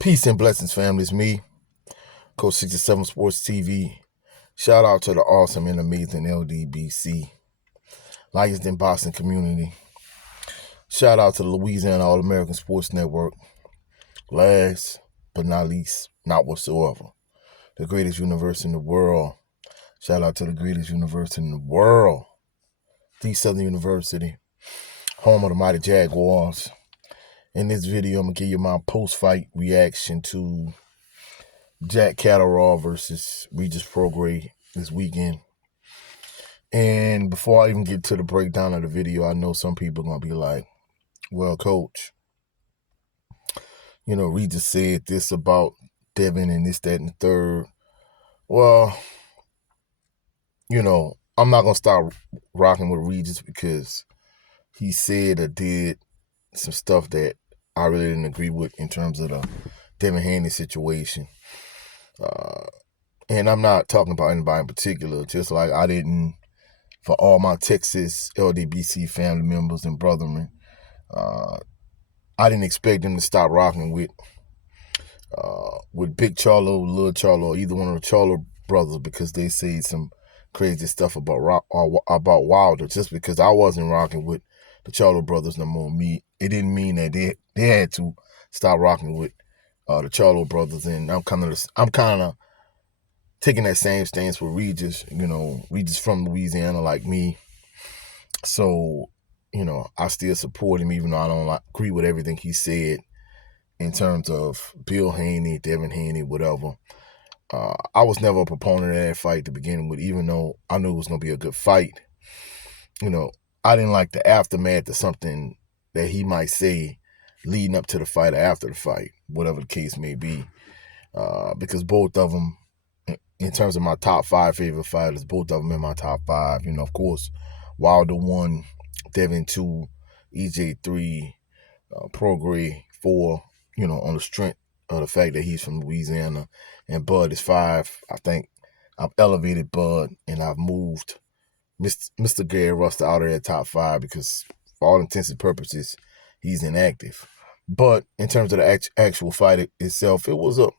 Peace and blessings, family. It's me, Coach 67 Sports TV. Shout out to the awesome and amazing LDBC, Lions in Boston community. Shout out to the Louisiana All-American Sports Network. Last but not least, not whatsoever, the greatest university in the world. Shout out to the greatest university in the world, the Southern University, home of the mighty Jaguars. In this video, I'm going to give you my post-fight reaction to Jack Catterall versus Regis Prograis this weekend. And before I even get to the breakdown of the video, I know some people are going to be like, well, Coach, Regis said this about Devin and this, that, and the third. Well, I'm not going to start rocking with Regis because he said or did some stuff that I really didn't agree with in terms of the Devin Haney situation. And I'm not talking about anybody in particular, just like I didn't, for all my Texas LDBC family members and brethren, I didn't expect them to stop rocking with Big Charlo, Little Charlo, or either one of the Charlo brothers because they say some crazy stuff about Wilder. Just because I wasn't rocking with the Charlo brothers no more, it didn't mean that they had to stop rocking with the Charlo brothers. And I'm kind of taking that same stance with Regis. Regis from Louisiana like me, so I still support him even though I don't agree with everything he said in terms of Bill Haney, Devin Haney, whatever. I was never a proponent of that fight to begin with, even though I knew it was going to be a good fight. I didn't like the aftermath of something that he might say leading up to the fight or after the fight, whatever the case may be, because both of them, in terms of my top 5 favorite fighters, both of them in my top 5. Of course, Wilder 1, Devin 2, EJ 3, Prograis 4, on the strength of the fact that he's from Louisiana, and Bud is 5. I think I've elevated Bud and I've moved Mr. Gary Ruster out of that top 5 because for all intents and purposes, he's inactive. But in terms of the actual fight itself, it was a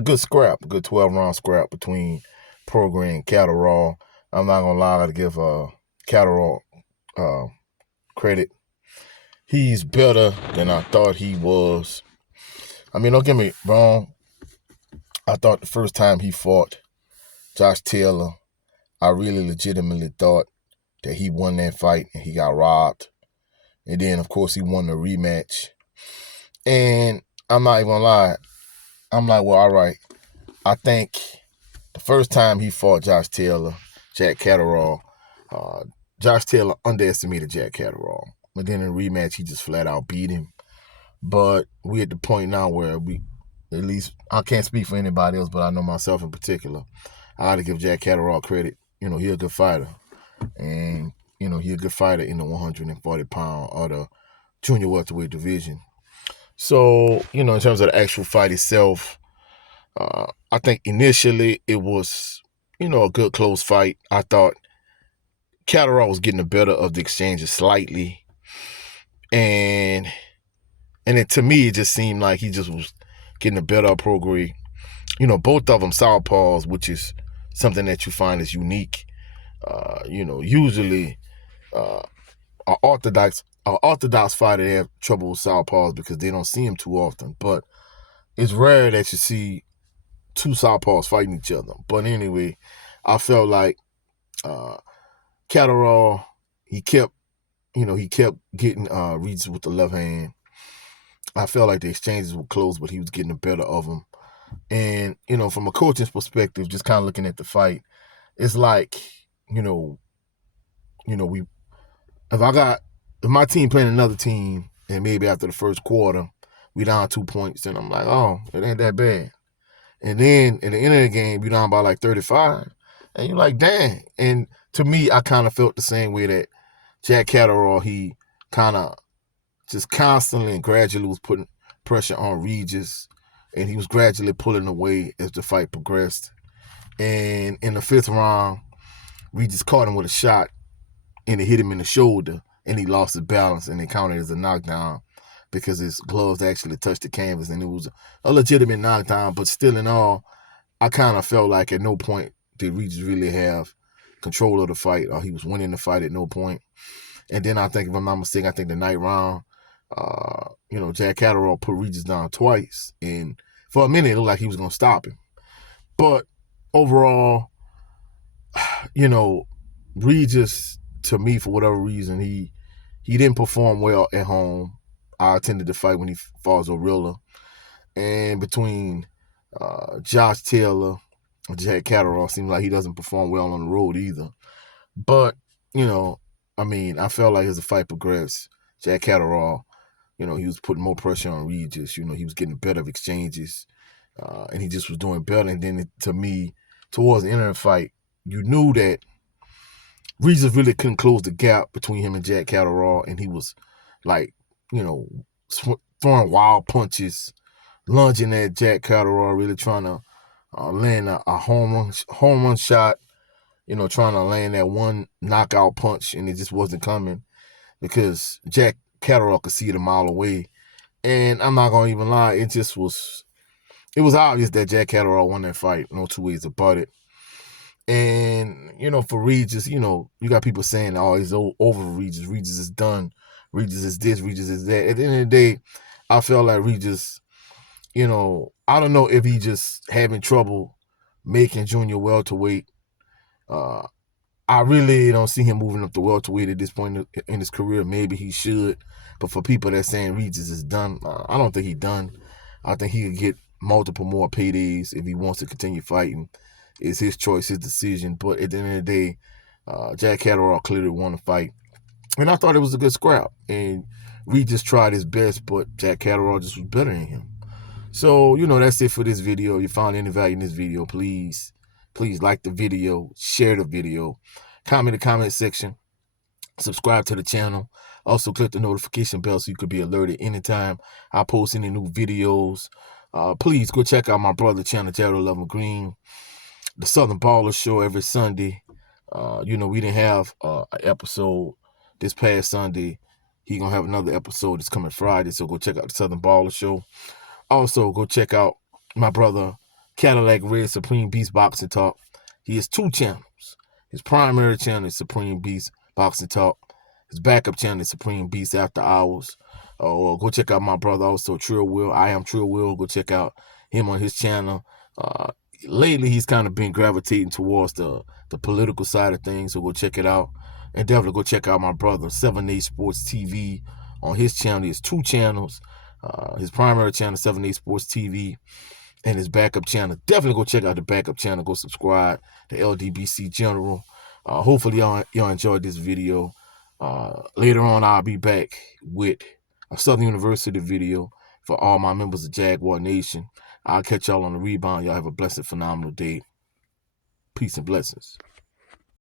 good scrap, a good 12-round scrap between Prograis and Catterall. I'm not going to lie, I got to give Catterall credit. He's better than I thought he was. I mean, don't get me wrong. I thought the first time he fought Josh Taylor, I really legitimately thought that he won that fight and he got robbed. And then, of course, he won the rematch. And I'm not even going to lie. I'm like, well, all right. I think the first time he fought Josh Taylor, Jack Catterall, Josh Taylor underestimated Jack Catterall. But then in the rematch, he just flat out beat him. But we at the point now where at least, I can't speak for anybody else, but I know myself in particular, I got to give Jack Catterall credit. He's a good fighter. And, he's a good fighter in the 140-pound or the junior welterweight division. So, in terms of the actual fight itself, I think initially it was, a good close fight. I thought Catterall was getting the better of the exchanges slightly. And to me, it just seemed like he just was getting the better of Prograis. Both of them southpaws, which is something that you find is unique. Usually an orthodox fighter, they have trouble with southpaws because they don't see them too often. But it's rare that you see two southpaws fighting each other. But anyway, I felt like Catterall, he kept getting Regis with the left hand. I felt like the exchanges were close, but he was getting the better of him. And, from a coaching's perspective, just kind of looking at the fight, it's like, if my team playing another team and maybe after the first quarter, we down 2 points, then I'm like, oh, it ain't that bad. And then at the end of the game, we down by like 35. And you're like, dang. And to me, I kind of felt the same way that Jack Catterall, he kind of just constantly and gradually was putting pressure on Regis, and he was gradually pulling away as the fight progressed. And in the 5th round, Regis caught him with a shot, and it hit him in the shoulder, and he lost his balance, and it counted as a knockdown. because his gloves actually touched the canvas, and it was a legitimate knockdown. But still, in all, I kind of felt like at no point did Regis really have control of the fight, or he was winning the fight at no point. And then I think, if I'm not mistaken, I think the night round, Jack Catterall put Regis down twice, and for a minute it looked like he was gonna stop him. But overall, Regis, to me, for whatever reason, he didn't perform well at home. I attended the fight when he fought Zorilla. And between Josh Taylor and Jack Catterall, seems like he doesn't perform well on the road either. But, I felt like as the fight progressed, Jack Catterall, he was putting more pressure on Regis. He was getting better exchanges, and he just was doing better. And then, to me, towards the end of the fight, you knew that Regis really couldn't close the gap between him and Jack Catterall, and he was like, throwing wild punches, lunging at Jack Catterall, really trying to land a home run shot, trying to land that one knockout punch, and it just wasn't coming because Jack Catterall could see it a mile away. And I'm not gonna even lie, it was obvious that Jack Catterall won that fight. No two ways about it. And, for Regis, you got people saying, oh, he's over Regis. Regis is done. Regis is this. Regis is that. At the end of the day, I felt like Regis, I don't know if he just having trouble making junior welterweight. I really don't see him moving up to welterweight at this point in his career. Maybe he should. But for people that saying Regis is done, I don't think he's done. I think he could get multiple more paydays if he wants to continue fighting. It's his choice, his decision. But at the end of the day, Jack Catterall clearly won the fight. And I thought it was a good scrap. And Regis tried his best, but Jack Catterall just was better than him. So, that's it for this video. If you found any value in this video, please like the video, share the video, comment in the comment section, subscribe to the channel. Also, click the notification bell so you could be alerted anytime I post any new videos. Please go check out my brother channel, Jared Love Green. The Southern Baller Show every Sunday. We didn't have an episode this past Sunday. He gonna have another episode that's coming Friday, so go check out the Southern Baller Show. Also, go check out my brother Cadillac Red Supreme Beast Boxing Talk. He has two channels. His primary channel is Supreme Beast Boxing Talk. His backup channel is Supreme Beast After Hours. Or go check out my brother also, Trill Will. I am Trill Will. Go check out him on his channel. Lately, he's kind of been gravitating towards the political side of things, so go check it out. And definitely go check out my brother, 7A Sports TV. On his channel, he has two channels. His primary channel, 7A Sports TV, and his backup channel. Definitely go check out the backup channel. Go subscribe to LDBC General. Hopefully, y'all enjoyed this video. Later on, I'll be back with a Southern University video for all my members of Jaguar Nation. I'll catch y'all on the rebound. Y'all have a blessed, phenomenal day. Peace and blessings.